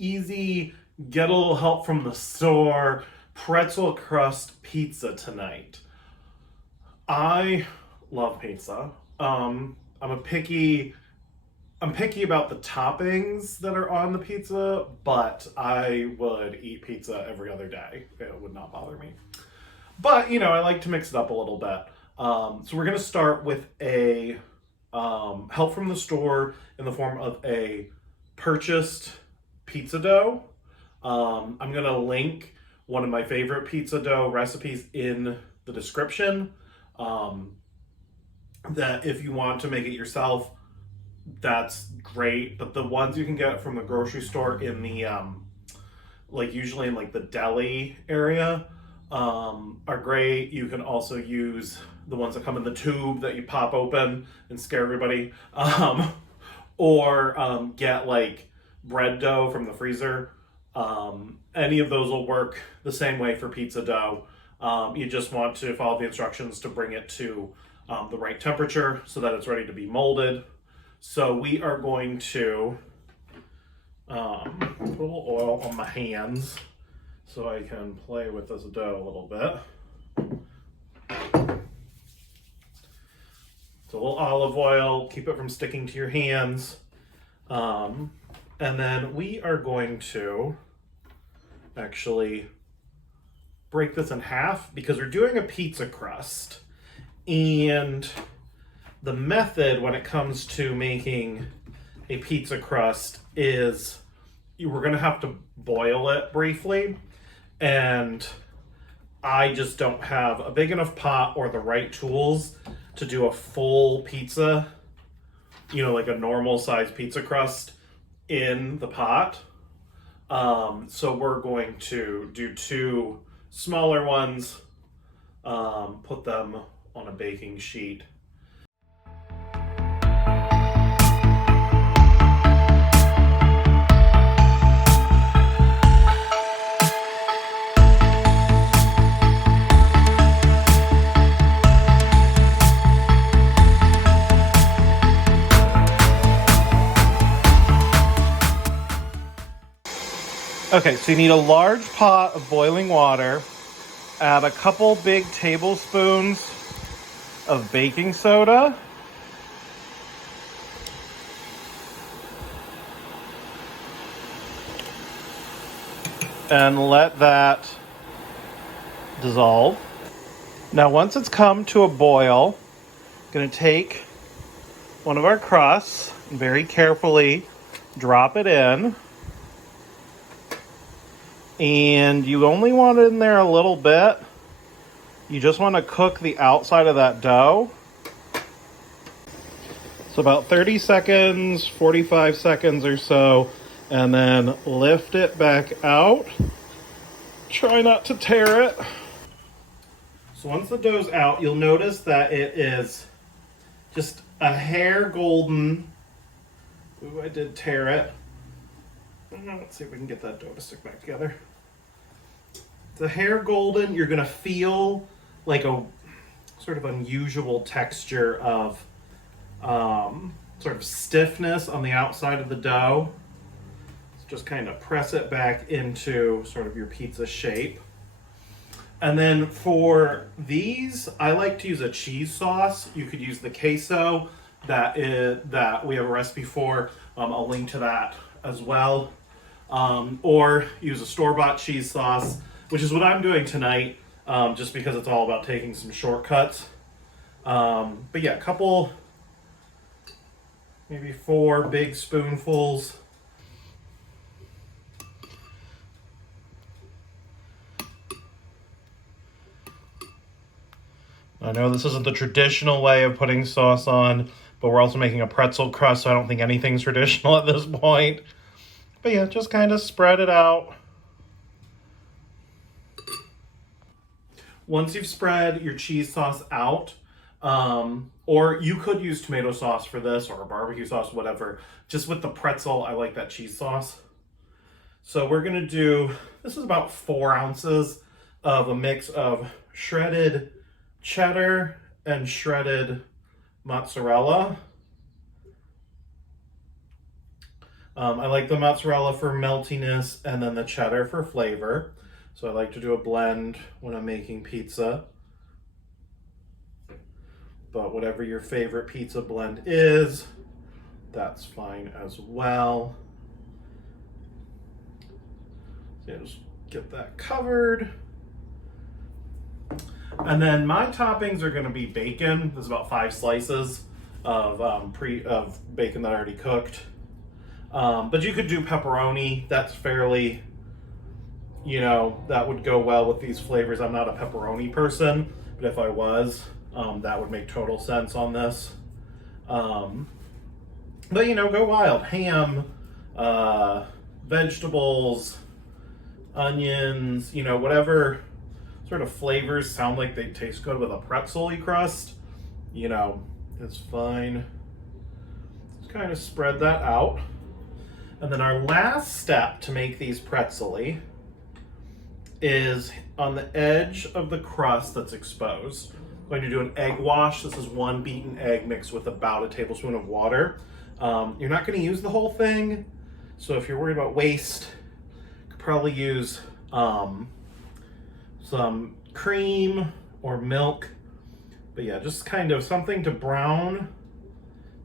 easy, get a little help from the store, pretzel crust pizza tonight. I love pizza. I'm picky about the toppings that are on the pizza, but I would eat pizza every other day. It would not bother me. But, I like to mix it up a little bit. So we're going to start with a help from the store in the form of a purchased pizza dough. I'm going to link one of my favorite pizza dough recipes in the description. That if you want to make it yourself, that's great. But the ones you can get from the grocery store in the, usually in the deli area, are great. You can also use the ones that come in the tube that you pop open and scare everybody. Or get bread dough from the freezer. Any of those will work the same way for pizza dough. You just want to follow the instructions to bring it to the right temperature so that it's ready to be molded. So we are going to put a little oil on my hands so I can play with this dough a little bit. So a little olive oil, keep it from sticking to your hands. And then we are going to actually break this in half because we're doing a pizza crust. And the method when it comes to making a pizza crust is we're going to have to boil it briefly. And I just don't have a big enough pot or the right tools to do a full pizza, like a normal size pizza crust in the pot. So we're going to do 2 smaller ones, put them on a baking sheet. Okay, so you need a large pot of boiling water. Add a couple big tablespoons of baking soda. And let that dissolve. Now, once it's come to a boil, I'm going to take one of our crusts and very carefully drop it in. And you only want it in there a little bit. You just want to cook the outside of that dough. So about 30 seconds, 45 seconds or so, and then lift it back out. Try not to tear it. So once the dough's out, you'll notice that it is just a hair golden. Ooh, I did tear it. Let's see if we can get that dough to stick back together. The hair golden, you're going to feel like a sort of unusual texture of sort of stiffness on the outside of the dough. So just kind of press it back into sort of your pizza shape. And then for these, I like to use a cheese sauce. You could use the queso that we have a recipe for. I'll link to that as well. Or use a store-bought cheese sauce, which is what I'm doing tonight, just because it's all about taking some shortcuts. But yeah, a couple, maybe 4 big spoonfuls. I know this isn't the traditional way of putting sauce on, but we're also making a pretzel crust, so I don't think anything's traditional at this point. But yeah, just kind of spread it out. Once you've spread your cheese sauce out, or you could use tomato sauce for this, or a barbecue sauce, whatever. Just with the pretzel, I like that cheese sauce. So we're gonna do, this is about 4 ounces of a mix of shredded cheddar and shredded mozzarella. I like the mozzarella for meltiness and then the cheddar for flavor. So I like to do a blend when I'm making pizza. But whatever your favorite pizza blend is, that's fine as well. So just get that covered. And then my toppings are going to be bacon. There's about 5 slices of bacon that I already cooked. But you could do pepperoni. That's fairly, that would go well with these flavors. I'm not a pepperoni person, but if I was, that would make total sense on this. But go wild. Ham, vegetables, onions, whatever sort of flavors sound like they taste good with a pretzel-y crust, it's fine. Just kind of spread that out. And then our last step to make these pretzel-y is on the edge of the crust that's exposed. I'm going to do an egg wash. This is 1 beaten egg mixed with about a tablespoon of water. You're not going to use the whole thing, so if you're worried about waste, you could probably use some cream or milk. But yeah, just kind of something to brown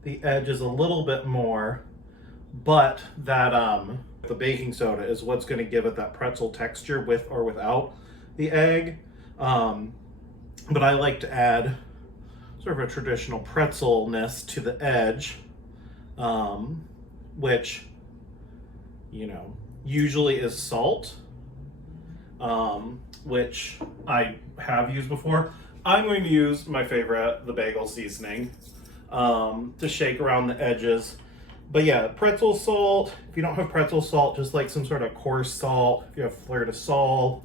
the edges a little bit more. But that the baking soda is what's going to give it that pretzel texture with or without the egg. But I like to add sort of a traditional pretzelness to the edge, which, usually is salt, which I have used before. I'm going to use my favorite, the bagel seasoning, to shake around the edges. But yeah, pretzel salt. If you don't have pretzel salt, just like some sort of coarse salt. If you have fleur de sal,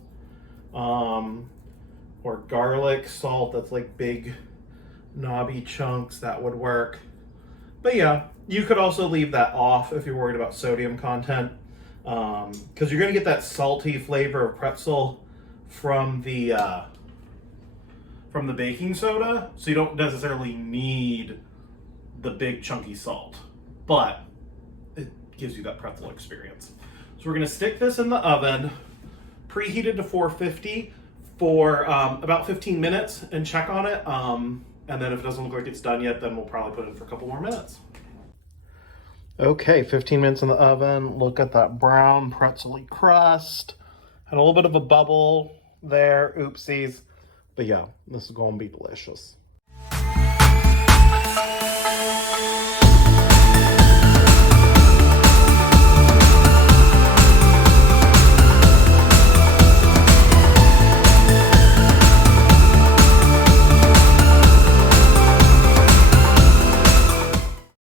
or garlic salt, that's like big knobby chunks, that would work. But yeah, you could also leave that off if you're worried about sodium content, because you're gonna get that salty flavor of pretzel from the baking soda, so you don't necessarily need the big chunky salt, but it gives you that pretzel experience. So we're gonna stick this in the oven, preheated to 450 for about 15 minutes and check on it. And then if it doesn't look like it's done yet, then we'll probably put it in for a couple more minutes. Okay, 15 minutes in the oven. Look at that brown pretzel-y crust. Had a little bit of a bubble there, oopsies. But yeah, this is gonna be delicious.